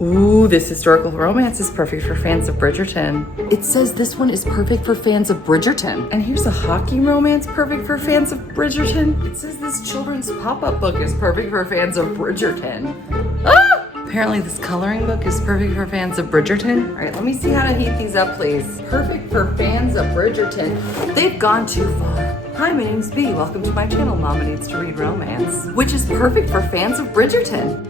Ooh, this historical romance is perfect for fans of Bridgerton. It says this one is perfect for fans of Bridgerton. And here's a hockey romance perfect for fans of Bridgerton. It says this children's pop-up book is perfect for fans of Bridgerton. Ah! Apparently this coloring book is perfect for fans of Bridgerton. All right, let me see how to heat these up, please. Perfect for fans of Bridgerton. They've gone too far. Hi, my name's B. Welcome to my channel, Mama Needs to Read Romance, which is perfect for fans of Bridgerton.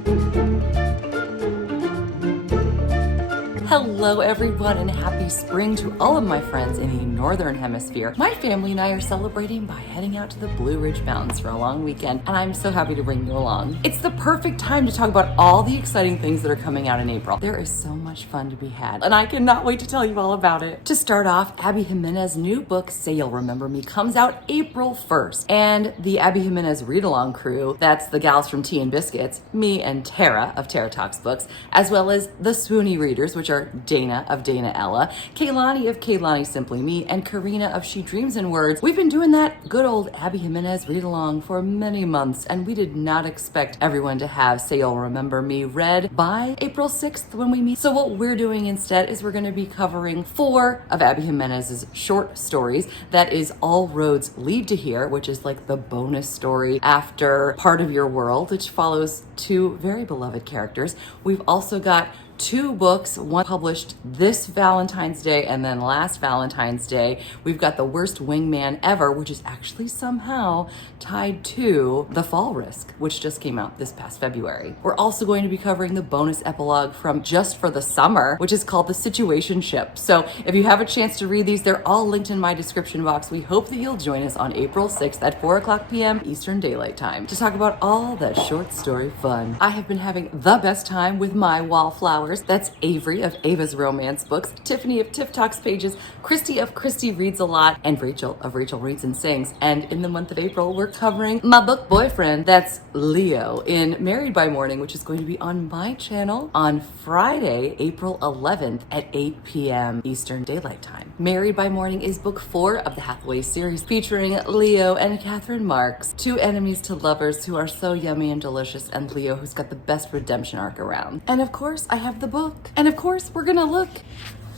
Hello everyone and happy spring to all of my friends in the Northern Hemisphere. My family and I are celebrating by heading out to the Blue Ridge Mountains for a long weekend, and I'm so happy to bring you along. It's the perfect time to talk about all the exciting things that are coming out in April. There is so much fun to be had, and I cannot wait to tell you all about it. To start off, Abby Jimenez's new book, Say You'll Remember Me, comes out April 1st, and the Abby Jimenez read-along crew, that's the gals from Tea and Biscuits, me and Tara of Tara Talks Books, as well as the Swoony readers, which are Dana of Dana Ella, Kaylani of Kaylani Simply Me, and Karina of She Dreams in Words. We've been doing that good old Abby Jimenez read along for many months, and we did not expect everyone to have Say You'll Remember Me read by April 6th when we meet. So what we're doing instead is we're going to be covering 4 of Abby Jimenez's short stories. That is All Roads Lead to Here, which is like the bonus story after Part of Your World, which follows 2 very beloved characters. We've also got 2 books, one published this Valentine's Day and then last Valentine's Day. We've got The Worst Wingman Ever, which is actually somehow tied to The Fall Risk, which just came out this past February. We're also going to be covering the bonus epilogue from Just for the Summer, which is called The Situationship. So if you have a chance to read these, they're all linked in my description box. We hope that you'll join us on April 6th at 4:00 p.m. Eastern Daylight Time to talk about all that short story fun. I have been having the best time with my wallflowers. That's Avery of Ava's Romance Books, Tiffany of Tiff Talks Pages, Christy of Christy Reads a Lot, and Rachel of Rachel Reads and Sings. And in the month of April, we're covering my book boyfriend, that's Leo, in Married by Morning, which is going to be on my channel on Friday, April 11th at 8 p.m. Eastern Daylight Time. Married by Morning is book 4 of the Hathaway series, featuring Leo and Catherine Marks, 2 enemies to lovers who are so yummy and delicious, and Leo, who's got the best redemption arc around. And of course, I have the book. And of course, we're gonna look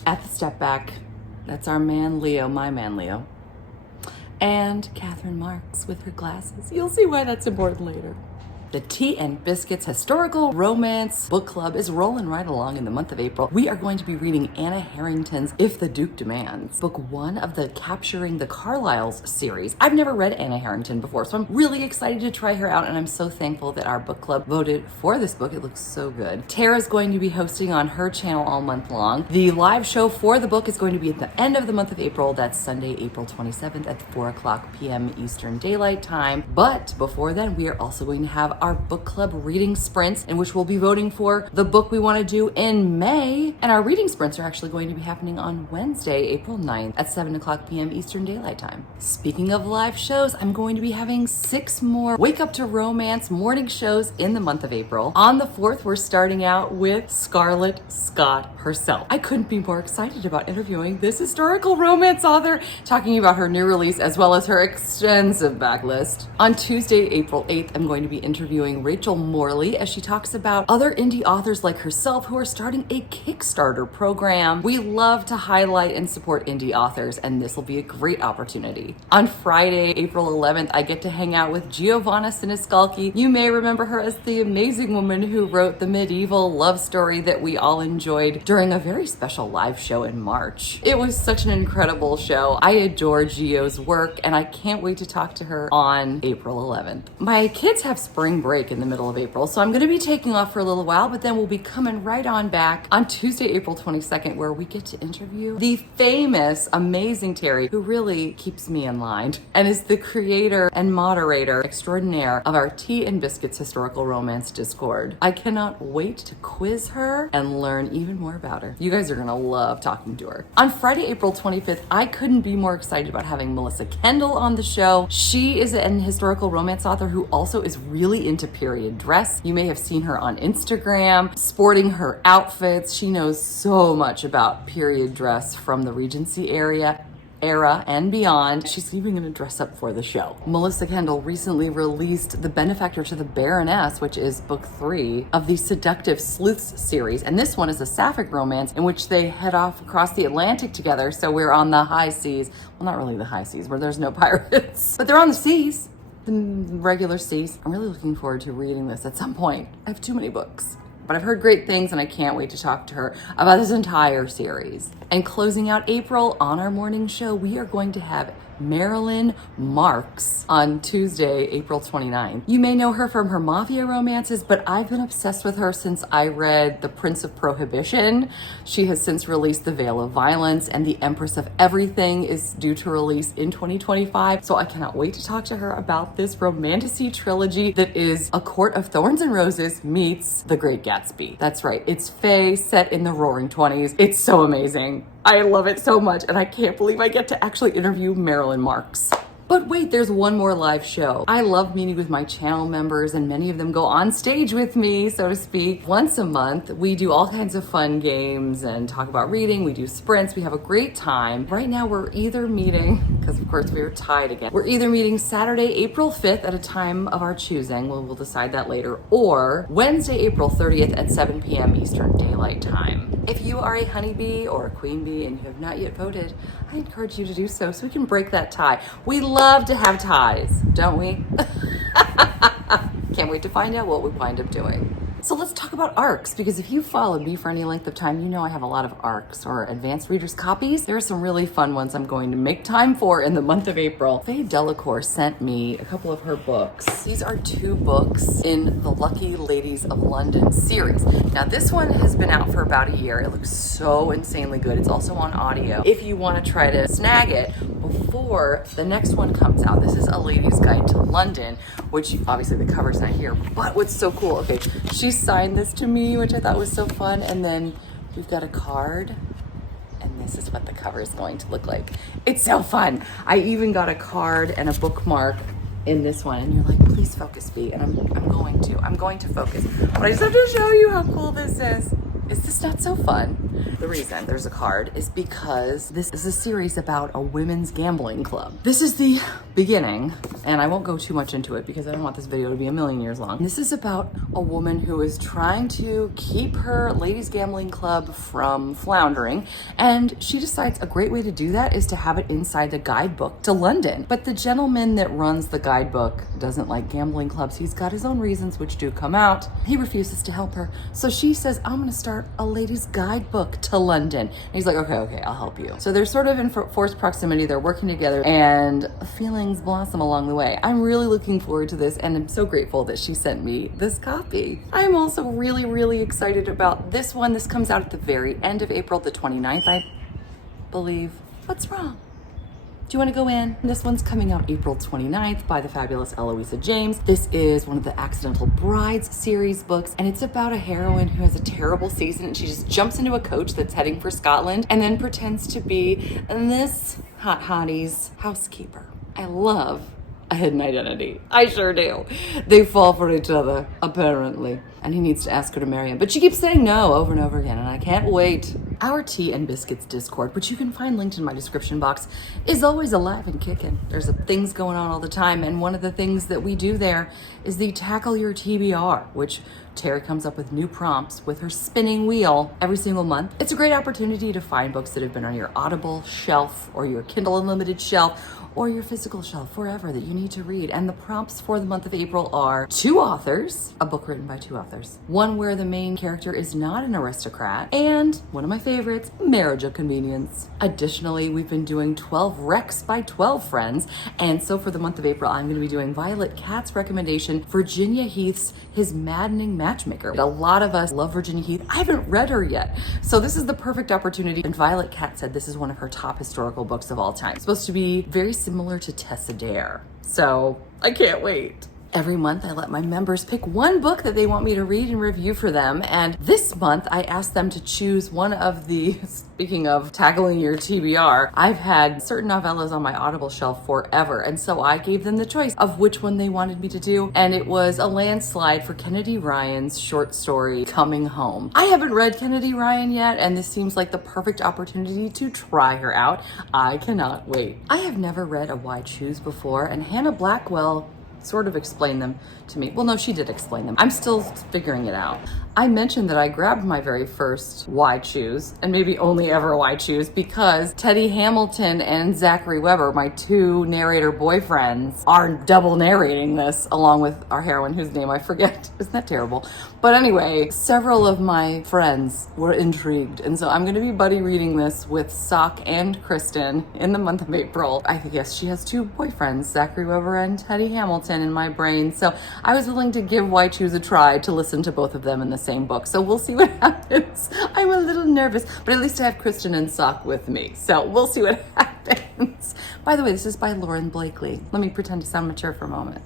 at the step back. That's our man Leo, my man Leo. And Catherine Marks with her glasses. You'll see why that's important later. The Tea and Biscuits Historical Romance Book Club is rolling right along in the month of April. We are going to be reading Anna Harrington's If the Duke Demands, book 1 of the Capturing the Carlyles series. I've never read Anna Harrington before, so I'm really excited to try her out, and I'm so thankful that our book club voted for this book. It looks so good. Tara's going to be hosting on her channel all month long. The live show for the book is going to be at the end of the month of April. That's Sunday, April 27th at 4:00 p.m. Eastern Daylight Time. But before then, we are also going to have our book club reading sprints, in which we'll be voting for the book we want to do in May. And our reading sprints are actually going to be happening on Wednesday, April 9th at 7:00 p.m. Eastern Daylight Time. Speaking of live shows, I'm going to be having 6 more Wake Up to Romance morning shows in the month of April. On the 4th, we're starting out with Scarlett Scott herself. I couldn't be more excited about interviewing this historical romance author, talking about her new release as well as her extensive backlist. On Tuesday, April 8th, I'm going to be interviewing Rachel Morley as she talks about other indie authors like herself who are starting a Kickstarter program. We love to highlight and support indie authors, and this will be a great opportunity. On Friday, April 11th, I get to hang out with Giovanna Siniscalchi. You may remember her as the amazing woman who wrote the medieval love story that we all enjoyed during a very special live show in March. It was such an incredible show. I adore Gio's work, and I can't wait to talk to her on April 11th. My kids have spring break in the middle of April, so I'm going to be taking off for a little while, but then we'll be coming right on back on Tuesday, April 22nd, where we get to interview the famous, amazing Terry, who really keeps me in line and is the creator and moderator extraordinaire of our Tea and Biscuits Historical Romance Discord. I cannot wait to quiz her and learn even more about her. You guys are going to love talking to her. On Friday, April 25th, I couldn't be more excited about having Melissa Kendall on the show. She is an historical romance author who also is really into period dress. You may have seen her on Instagram sporting her outfits. She knows so much about period dress from the Regency area era and beyond. She's even going to dress up for the show. Melissa Kendall recently released The Benefactor to the Baroness, which is book 3 of the Seductive Sleuths series. And this one is a sapphic romance in which they head off across the Atlantic together. So we're on the high seas. Well, not really the high seas where there's no pirates, but they're on the seas, the regular seas. I'm really looking forward to reading this at some point. I have too many books. But I've heard great things and I can't wait to talk to her about this entire series. And closing out April on our morning show, we are going to have Marilyn Marks on Tuesday, April 29th. You may know her from her mafia romances, but I've been obsessed with her since I read The Prince of Prohibition. She has since released The Veil of Violence, and The Empress of Everything is due to release in 2025. So I cannot wait to talk to her about this romantasy trilogy that is A Court of Thorns and Roses meets The Great Gatsby. That's right, it's Faye set in the Roaring 20s. It's so amazing. I love it so much, and I can't believe I get to actually interview Marilyn Marks. But wait, there's one more live show. I love meeting with my channel members, and many of them go on stage with me, so to speak. Once a month, we do all kinds of fun games and talk about reading. We do sprints. We have a great time. Right now, we're either meeting, because of course we are tied again, we're either meeting Saturday, April 5th at a time of our choosing. We'll decide that later. Or Wednesday, April 30th at 7 p.m. Eastern Daylight Time. If you are a honeybee or a queen bee and you have not yet voted, I encourage you to do so we can break that tie. We love to have ties, don't we? Can't wait to find out what we wind up doing. So let's talk about ARCs, because if you followed me for any length of time, you know I have a lot of ARCs, or advanced readers copies. There are some really fun ones I'm going to make time for in the month of April. Faye Delacour sent me a couple of her books. These are 2 books in the Lucky Ladies of London series. Now this one has been out for about a year. It looks so insanely good. It's also on audio. If you want to try to snag it before the next one comes out, this is A Lady's Guide to London, which obviously the cover's not here, but what's so cool, okay, she signed this to me, which I thought was so fun, and then we've got a card, and this is what the cover is going to look like. It's so fun. I even got a card and a bookmark in this one, and you're like, please focus, B, and I'm going to focus, but I just have to show you how cool this is. Is this not so fun? The reason there's a card is because this is a series about a women's gambling club. This is the beginning, and I won't go too much into it because I don't want this video to be a million years long. This is about a woman who is trying to keep her ladies gambling club from floundering, and she decides a great way to do that is to have it inside the guidebook to London. But the gentleman that runs the guidebook doesn't like gambling clubs. He's got his own reasons, which do come out. He refuses to help her. So she says, I'm gonna start a ladies guidebook to London. And he's like, okay, I'll help you. So they're sort of in forced proximity. They're working together, and feelings blossom along the way. I'm really looking forward to this, and I'm so grateful that she sent me this copy. I'm also really, really excited about this one. This comes out at the very end of April, the 29th, I believe. What's wrong? Do you want to go in? This one's coming out April 29th by the fabulous Eloisa James. This is one of the Accidental Brides series books, and it's about a heroine who has a terrible season, and she just jumps into a coach that's heading for Scotland and then pretends to be this hot hottie's housekeeper. I love a hidden identity. I sure do. They fall for each other, apparently. And he needs to ask her to marry him. But she keeps saying no over and over again, and I can't wait. Our Tea and Biscuits Discord, which you can find linked in my description box, is always alive and kicking. There's things going on all the time, and one of the things that we do there is the Tackle Your TBR, which Terry comes up with new prompts with her spinning wheel every single month. It's a great opportunity to find books that have been on your Audible shelf or your Kindle Unlimited shelf or your physical shelf forever that you need to read. And the prompts for the month of April are 2 authors, a book written by 2 authors, one where the main character is not an aristocrat, and one of my favorites, Marriage of Convenience. Additionally, we've been doing 12 Recs by 12 friends, and so for the month of April, I'm going to be doing Violet Katz's recommendation, Virginia Heath's His Maddening Matchmaker. A lot of us love Virginia Heath. I haven't read her yet, so this is the perfect opportunity. And Violet Katz said this is one of her top historical books of all time. It's supposed to be very similar to Tessa Dare, so I can't wait. Every month, I let my members pick one book that they want me to read and review for them. And this month, I asked them to choose one of the, speaking of tackling your TBR, I've had certain novellas on my Audible shelf forever. And so I gave them the choice of which one they wanted me to do. And it was a landslide for Kennedy Ryan's short story, Coming Home. I haven't read Kennedy Ryan yet, and this seems like the perfect opportunity to try her out. I cannot wait. I have never read a Why Choose before, and Hannah Blackwell sort of explained them to me. Well, no, she did explain them. I'm still figuring it out. I mentioned that I grabbed my very first Why Choose, and maybe only ever Why Choose, because Teddy Hamilton and Zachary Weber, my two narrator boyfriends, are double narrating this along with our heroine, whose name I forget. Isn't that terrible? But anyway, several of my friends were intrigued, and so I'm going to be buddy reading this with Sock and Kristen in the month of April. I think, yes, she has two boyfriends, Zachary Weber and Teddy Hamilton, in my brain, so I was willing to give Why Choose a try to listen to both of them in the same book. So we'll see what happens. I'm a little nervous, but at least I have Kristen and Sock with me, so we'll see what happens. By the way, this is by Lauren Blakely. Let me pretend to sound mature for a moment.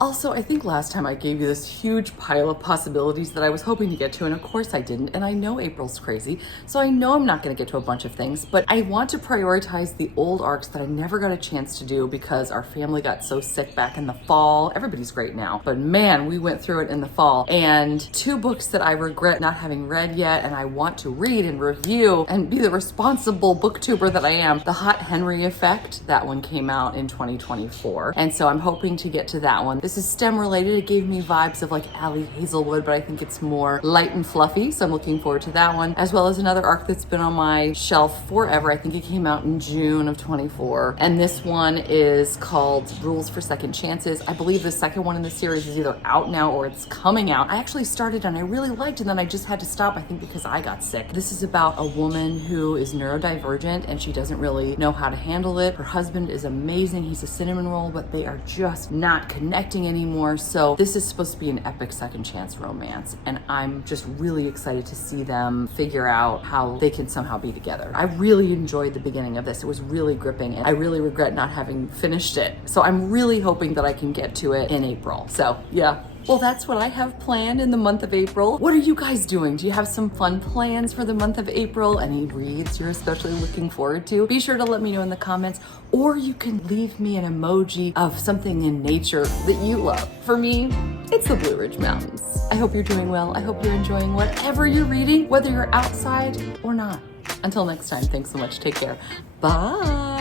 Also, I think last time I gave you this huge pile of possibilities that I was hoping to get to, and of course I didn't, and I know April's crazy, so I know I'm not going to get to a bunch of things, but I want to prioritize the old arcs that I never got a chance to do because our family got so sick back in the fall. Everybody's great now, but man, we went through it in the fall, and two books that I regret not having read yet, and I want to read and review and be the responsible booktuber that I am. The Hot Henry Effect, that one came out in 2024, and so I'm hoping to get to that one. This is STEM related. It gave me vibes of like Allie Hazelwood, but I think it's more light and fluffy, so I'm looking forward to that one, as well as another arc that's been on my shelf forever. I think it came out in June of 24, and this one is called Rules for Second Chances. I believe the second one in the series is either out now or it's coming out. I actually started and I really liked it, and then I just had to stop, I think because I got sick. This is about a woman who is neurodivergent and she doesn't really know how to handle it. Her husband is amazing. He's a cinnamon roll, but they are just not connecting anymore. So this is supposed to be an epic second chance romance, and I'm just really excited to see them figure out how they can somehow be together. I really enjoyed the beginning of this. It was really gripping, and I really regret not having finished it. So I'm really hoping that I can get to it in April. So yeah. Well, that's what I have planned in the month of April. What are you guys doing? Do you have some fun plans for the month of April? Any reads you're especially looking forward to? Be sure to let me know in the comments, or you can leave me an emoji of something in nature that you love. For me, it's the Blue Ridge Mountains. I hope you're doing well. I hope you're enjoying whatever you're reading, whether you're outside or not. Until next time, thanks so much. Take care. Bye.